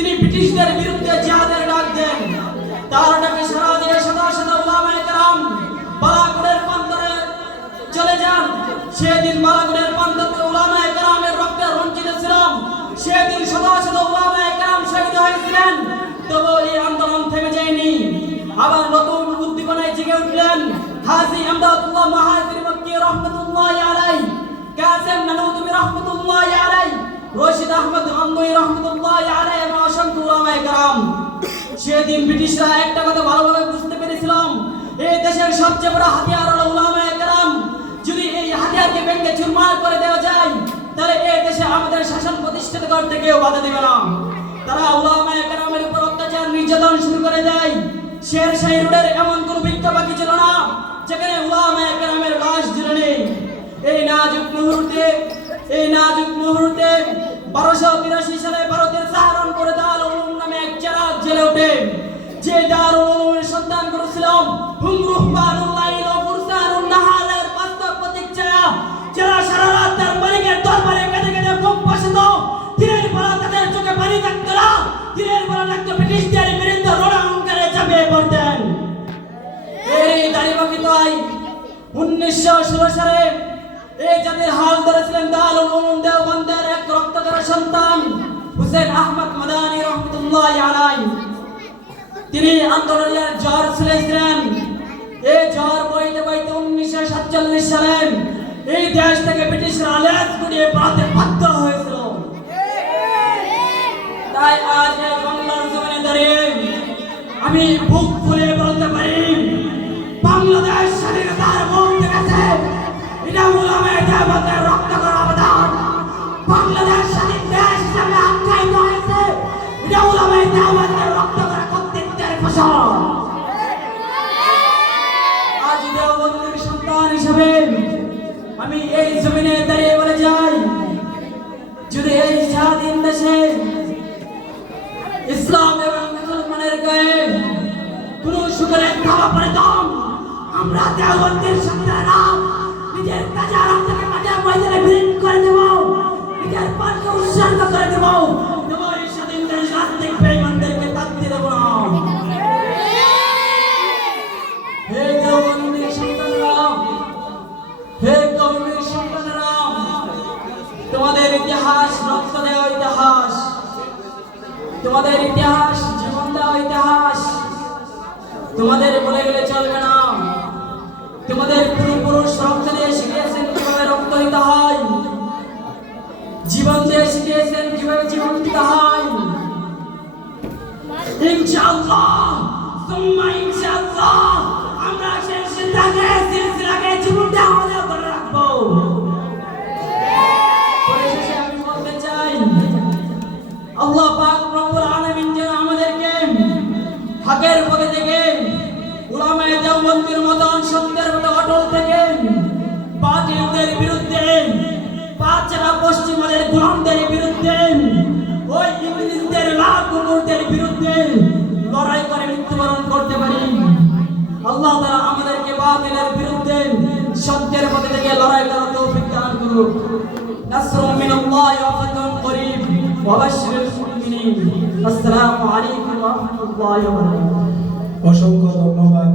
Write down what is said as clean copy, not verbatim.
তিনি ব্রিটিশদের বিরুদ্ধে জিহাদের ডাক দেন। তার ডাকে সারা দিয়ে শত শত উলামায়ে কেরাম বালাকোটের প্রান্তরে চলে যান। সেদিন বালাকোটের প্রান্তরে উলামায়ে কেরামের রক্তে রঞ্জিত ছিল। সেদিন শত শত উলামায়ে কেরাম শহীদ হয়েছিলেন। তবু এই আন্দোলন থেমে যায়নি। আবার নতুন উদ্দীপনায় জেগে উঠলেন হাজী আমদাদুল্লাহ মুহাজির মক্কি রাহমাতুল্লাহি আলাইহি, কাসেম নানুতুবি রাহমাতুল্লাহি আলাইহি, রশিদ আহমদ গঙ্গোহী রাহমাতুল্লাহি আলাইহি এবং অসংখ্য উলামায়ে কেরাম। সেদিন ব্রিটিশরা একটা কথা ভালোভাবে বুঝতে পেরেছিল, এই দেশের সবচেয়ে বড় হাতিয়ার হলো উলামায়ে কেরাম। যদি এই হাতিয়ারকে ভেঙে চুরমার করে দেওয়া যায়, তাহলে এই দেশে আমাদের শাসন প্রতিষ্ঠিত করতে কেউ বাধা দেবে না। তারা উলামায়ে কেরামের উপর অত্যাচার নির্যাতন শুরু করে দেয়। শেরশাহী রোডের এমন কোন ভিক্ষা বাকি ছিল না যেখানে উলামায়ে কেরামের লাশ ঝুলে নেই। এই নাজুক মুহূর্তে 1283 সালে ভারতের সাহারানপুরে দারুল উলুম নামে এক চেরাগ জ্বলে ওঠে। যে দারুল উলুমের সন্তান করেছিল হুমরুহবানুল্লাহ ও ফুরসানুন নাহালের বাস্তব প্রতীক্ষা, যারা সারা রাত তার মালিকের দরবারে কেঁদে কেঁদে বুক বসাত। দিনের বেলা তাদের চোখে পানি থাকতো না, দিনের বেলা থাকতো ব্রিটিশদের বিরুদ্ধে রণাঙ্গনে ঝাঁপিয়ে পড়তেন। এই দাড়িপাখিতায় 1916 সালে এই জাতির হাল ধরেছিলেন দারুল উলুম দেওবন্দের এক রক্তধারা সন্তান হুসেন আহমদ মাদানী রাহমাতুল্লাহি আলাইহি। তিনি আন্দোলনের জ্বর ছিলেন। এই জ্বর বইতে বইতে 1947 সালে এই দেশ থেকে ব্রিটিশরা লেজ গুড়িয়ে পালাতে বাধ্য হয়েছিল। তাই আজ এই বাংলার জমিনে দাঁড়িয়ে আমি বুক ফুলে বলতে পারি, বাংলাদেশ স্বাধীনতার মুখ দেখেছে। এটা উলামায়ে দেওবন্দের রক্ত করা অবদান। বাংলাদেশ স্বাধীন দেশ হিসেবে আখ্যায়িত হয়েছে, এটা উলামায়ে দেওবন্দের রক্ত করা কর্তৃত্বের ফসল। আজ দেওবন্দের সন্তান হিসেবে আমি এই জমিনে দাঁড়িয়ে বলে যাই, যদি এই স্বাধীন দেশে ইসলাম এবং মুসলমানের গায়ে কোন সুখের খাওয়া পড়তাম, আমরা দেওবন্দের সন্তানেরা নিজের কাজে আরাম থেকে মাঠে ময়দানে বিলীন করে দেব, নিজের প্রাণকে উৎসর্গ করে দেব। এই স্বাধীন দেশ রাজনৈতিক বেঈমানদেরকে থাকতে দেব না। হে দেওবন্দের সন্তানেরা, হে কওমের সন্তানেরা, তোমাদের ইতিহাস রক্ত দেওয়া ইতিহাস, তোমাদের ইতিহাস জীবন দেওয়া ইতিহাস। তোমাদের বলে গেলে চলবে না। তোমাদের পূর্বপুরুষ রক্ত দিয়ে শিখিয়েছেন কিভাবে রক্ত দিতে হয়, জীবন দিয়ে শিখিয়েছেন কিভাবে জীবন দিতে হয়। ইনশাআল্লাহ সুম্মা ইনশাআল্লাহ আমরা সেই সিলসিলাকে জীবনটা আমাদের করে রাখবো। পরিশেষে আমি বলতে চাই, আল্লাহ পাক রব্বুল আলামিন যেন আমাদেরকে হকের পথে থেকে উলামায়ে দেওবন্দের মতন সত্যের পথে অটল থেকে বাতিলদের বিরুদ্ধে, পাঁচরা পশ্চিমাদের গোলামদের বিরুদ্ধে, ওই ইংরেজদের লাল কুকুরদের বিরুদ্ধে লড়াই করে মৃত্যুবরণ করতে পারি। আল্লাহ তাআলা আমাদেরকে বাতিলের বিরুদ্ধে সত্যের পথে থেকে লড়াই করার তৌফিক দান করুন। নাসরুম মিনাল্লাহি ওয়া ফাতহুন করিব ওয়া বাশশিরিল মুমিনিন। আসসালামু আলাইকুম ওয়া রাহমাতুল্লাহি ওয়া বারাকাতুহু। অসংখ্য ধন্যবাদ।